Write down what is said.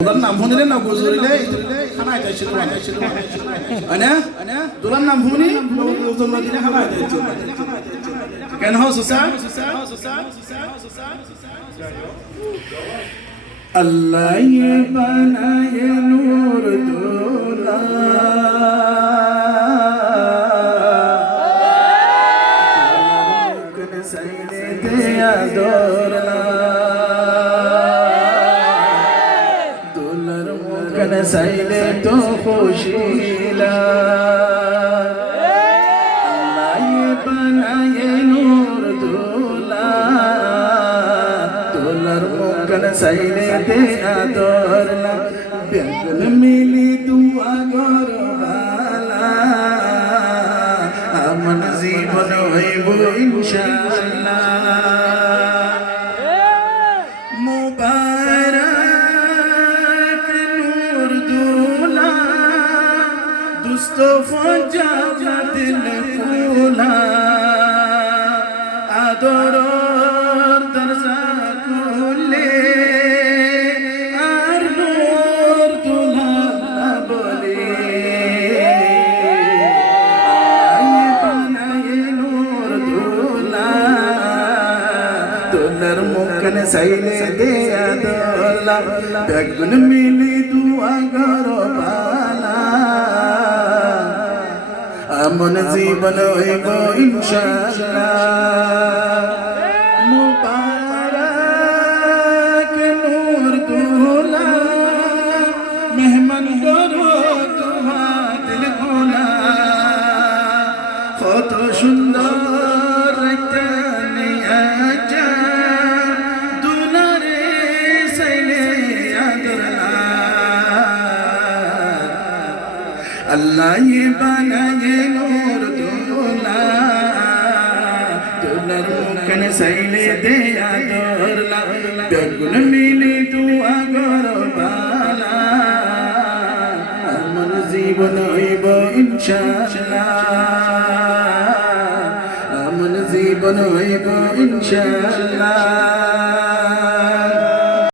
দুলার নাম শুনিলে না গুজরিলে খানা খাইছিল আনে দুলার নাম শুনি জন্ম দিনে খানা খাইছিল কেন সুসা আল্লাহ ये बनाए नूर दूल्हा कन सैने दिया दोरला दुलर मुकन सैने तो खुशीला अल्लाह ये बनाए नूर दूल्हा दुलर मुकन सैने दिया दोरला बेगल मिली दुआ गरबाला अमन जीवन हईब इंशाअल्लाह मुबारक नूर दूल्हा दुस्तफा जाना दिल खुला आदर दर्जा खुले আর নূর দুল্হা বলে আয় বানায়ে নূর দুল্হা দুলার মুখন সাইলে দেয়া দোলা বেগুন মিলি দুয়া গরবালা আমন জীবন হইব ইনশাআল্লাহ মুবারক নূর দুল্হা মেহমান করো তোমার দিল খোলা কত সুন্দর রাইতানি আজা দুলারে সাইলে আদরলা अल्लाह ये बनाए नूर दूल्हा दुलर मुकन सैले दिया दोरला बेगुन मिली दुआ गरबाला अमन जीवन हईब इंशाअल्लाह अमन जीवन हईब इंशाअल्लाह